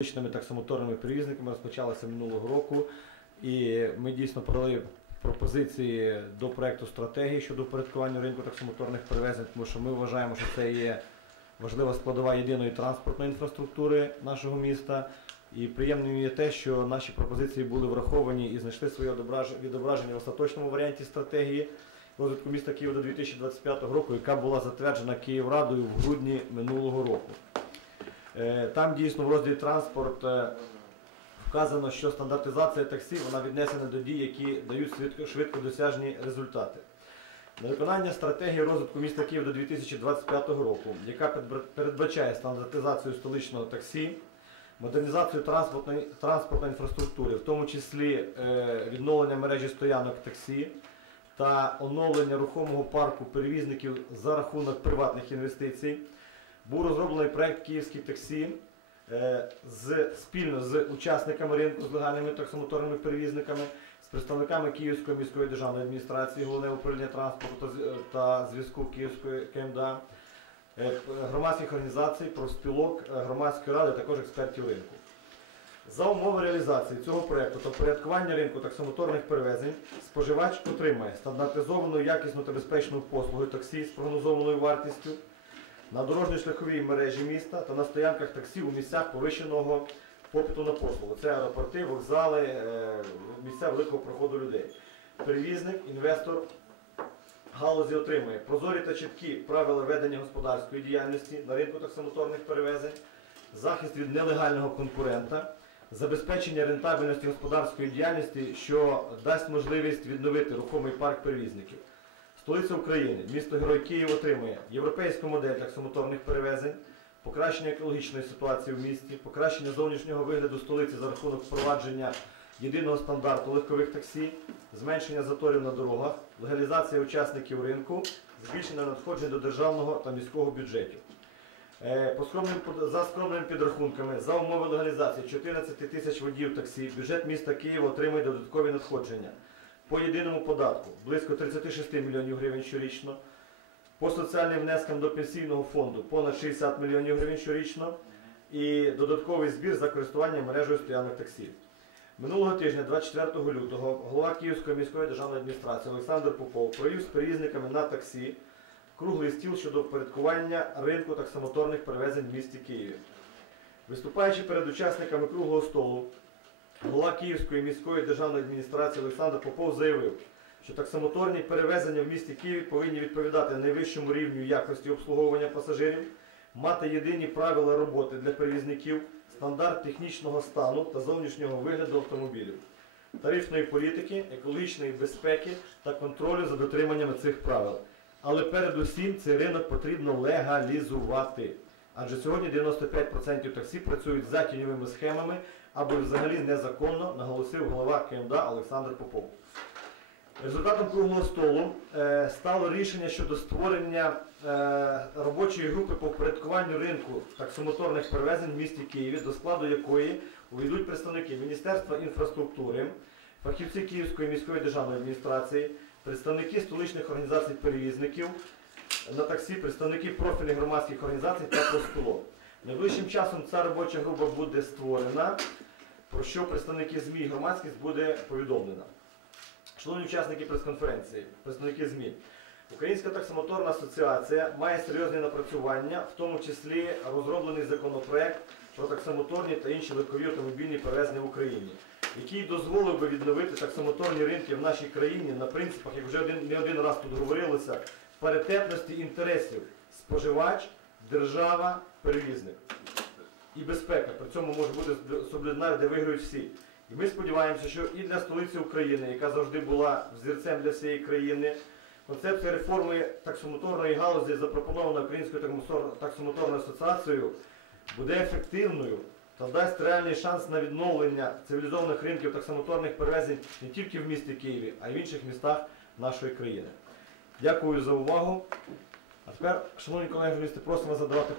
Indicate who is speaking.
Speaker 1: Фактичними таксомоторними перевізниками розпочалася минулого року, і ми дійсно подали пропозиції до проекту стратегії щодо впорядкування ринку таксомоторних перевезень, тому що ми вважаємо, що це є важлива складова єдиної транспортної інфраструктури нашого міста. І приємним є те, що наші пропозиції були враховані і знайшли своє відображення в остаточному варіанті стратегії розвитку міста Києва до 2025 року, яка була затверджена Київрадою в грудні минулого року. Е, Там дійсно в розділі транспорт е, вказано, що стандартизація таксі вона віднесена до дій, які дають швидко, швидкодосяжні результати. На виконання стратегії розвитку міста Києва до 2025 року, яка передбачає стандартизацію столичного таксі, модернізацію транспортної, транспортної інфраструктури, в тому числі е, відновлення мережі стоянок таксі та оновлення рухомого парку перевізників за рахунок приватних інвестицій, був розроблений проект Київські таксі е, з, спільно з учасниками ринку, з легальними таксомоторними перевізниками, з представниками Київської міської державної адміністрації, головне управління транспорту та, зв'язку Київської КМДА, е, громадських організацій, профспілок, е, громадської ради, також експертів ринку. За умови реалізації цього проєкту та впорядкування ринку таксомоторних перевезень споживач отримає стандартизовану, якісну та безпечну послугу таксі з прогнозованою вартістю на дорожньо-шляховій мережі міста та на стоянках таксі у місцях повищеного попиту на послугу. Це аеропорти, вокзали, е, місця великого проходу людей. Перевізник, інвестор галузі отримує прозорі та чіткі правила ведення господарської діяльності на ринку таксомоторних перевезень, захист від нелегального конкурента, забезпечення рентабельності господарської діяльності, що дасть можливість відновити рухомий парк перевізників. Столиця України, місто Герой Київ отримує європейську модель таксомоторних перевезень, покращення екологічної ситуації в місті, покращення зовнішнього вигляду столиці за рахунок впровадження єдиного стандарту легкових таксі, зменшення заторів на дорогах, легалізація учасників ринку, збільшення надходжень до державного та міського бюджетів. Е, за скромними підрахунками, за умови легалізації 14 тисяч водіїв таксі, бюджет міста Києва отримує додаткові надходження. По єдиному податку близько 36 мільйонів гривень щорічно. По соціальним внескам до пенсійного фонду понад 60 мільйонів гривень щорічно. І додатковий збір за користування мережею стоянок таксі. Минулого тижня, 24 лютого, голова Київської міської державної адміністрації Олександр Попов провів з перевізниками на таксі круглий стіл щодо впорядкування ринку таксомоторних перевезень в місті Києві. Виступаючи перед учасниками круглого столу, голова Київської міської державної адміністрації Олександр Попов заявив, що таксомоторні перевезення в місті Києві повинні відповідати найвищому рівню якості обслуговування пасажирів, мати єдині правила роботи для перевізників, стандарт технічного стану та зовнішнього вигляду автомобілів, тарифної політики, екологічної безпеки та контролю за дотриманнями цих правил. Але передусім цей ринок потрібно легалізувати. Адже сьогодні 95% таксі працюють за тіньовими схемами або взагалі незаконно, наголосив голова КМДА Олександр Попов. Результатом круглого столу е, стало рішення щодо створення е, робочої групи по впорядкуванню ринку таксомоторних перевезень в місті Києві, до складу якої увійдуть представники Міністерства інфраструктури, фахівці Київської міської державної адміністрації, представники столичних організацій перевізників на таксі, представники профільних громадських організацій та профспілок. Найближчим часом ця робоча група буде створена, про що представники ЗМІ і громадськість буде повідомлено. Шановні учасники прес-конференції, представники ЗМІ, Українська таксомоторна асоціація має серйозні напрацювання, в тому числі розроблений законопроект про таксомоторні та інші легкові автомобільні перевезення в Україні, який дозволив би відновити таксомоторні ринки в нашій країні на принципах, як вже не один раз тут говорилося, паритетності інтересів споживач, держава, перевізник і безпека. При цьому може бути соблюдена, де виграють всі. І ми сподіваємося, що і для столиці України, яка завжди була взірцем для всієї країни, концепція реформи таксомоторної галузі, запропонована Українською таксомоторною асоціацією, буде ефективною та дасть реальний шанс на відновлення цивілізованих ринків таксомоторних перевезень не тільки в місті Києві, а й в інших містах нашої країни. Дякую за увагу. А тепер, шановні колеги журналісти, просимо задавати